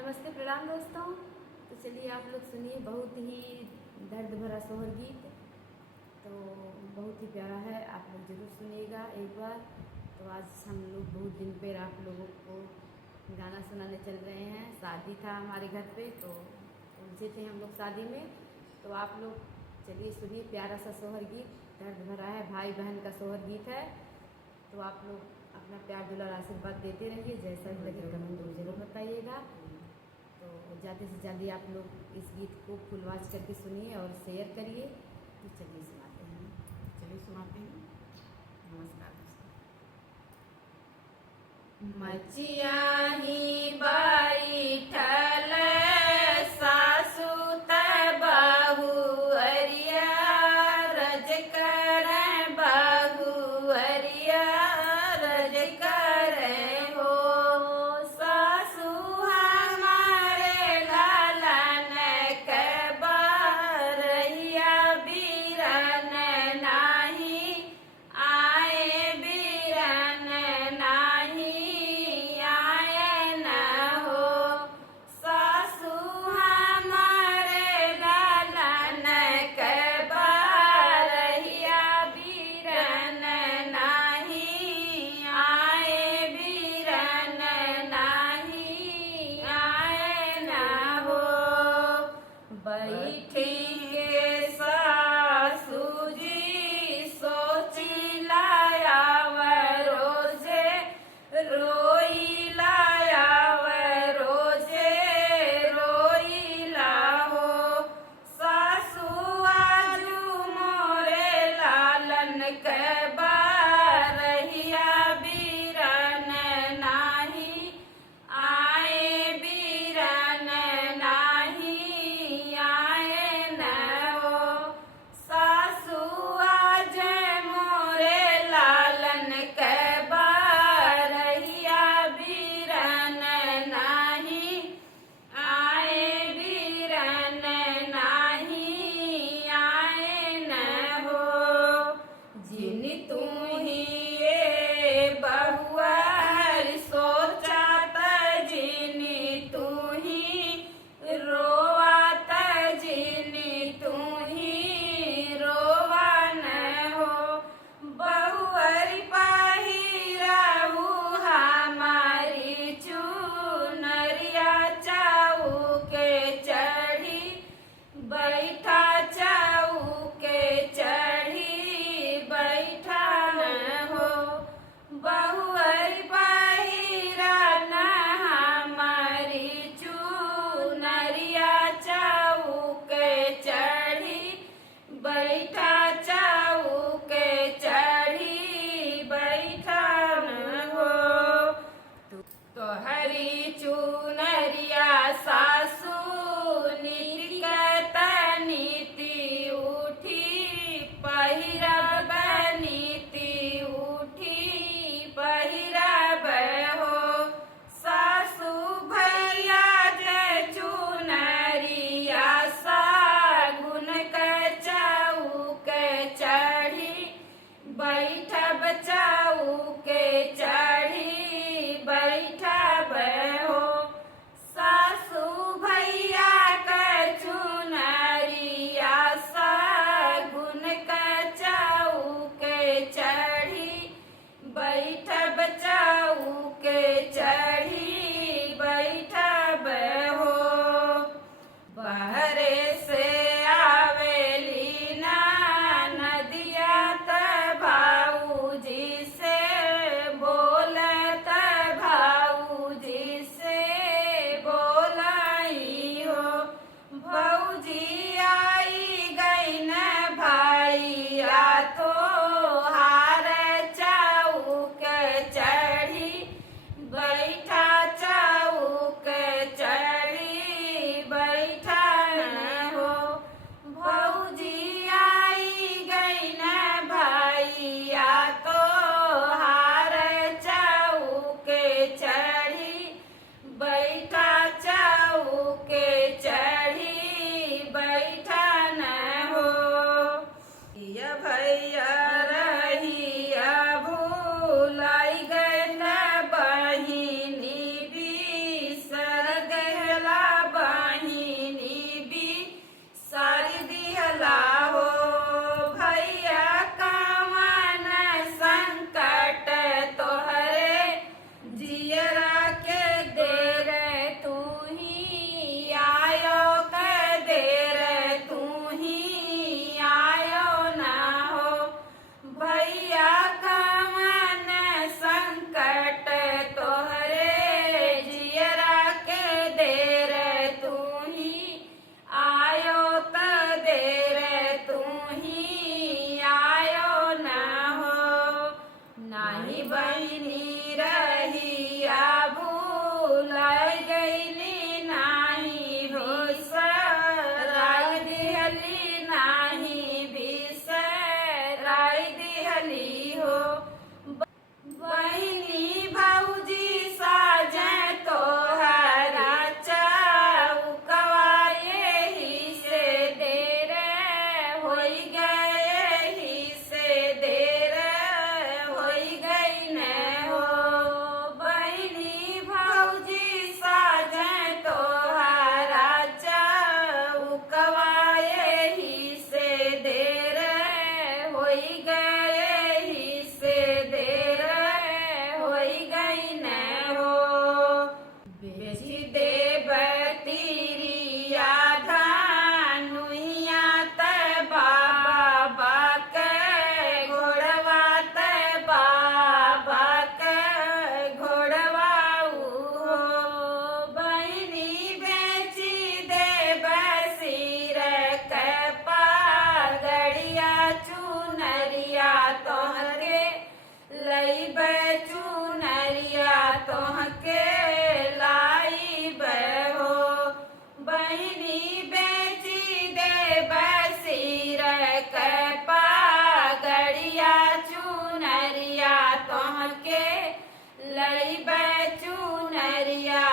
नमस्ते, प्रणाम दोस्तों। तो चलिए आप लोग सुनिए बहुत ही दर्द भरा सोहर गीत। तो बहुत ही प्यारा है, आप लोग ज़रूर सुनिएगा एक बार। तो आज हम लोग बहुत दिन पर आप लोगों को गाना सुनाने चल रहे हैं। शादी था हमारे घर पे, तो उलझे थे हम लोग शादी में। तो आप लोग चलिए सुनिए प्यारा सा सोहर गीत, दर्द भरा है, भाई बहन का सोहर गीत है। तो आप लोग अपना प्यार दुलार आशीर्वाद देते रहिए, जैसा भी लगे कमेंट जरूर बताइएगा। तो ज़्यादा से ज़्यादा आप लोग इस गीत को फुल वॉच करके सुनिए और शेयर करिए। तो चलिए सुनाते हैं। चलिए सुनाते हैं। नमस्कार दोस्तों। मचियाही बैठल सासु त बहुअरिया रज करे बहुअरिया रज करे हो सासु हमारे लालन के बरैया बीरन नाही आए बीरन नाही आए बहुअरिया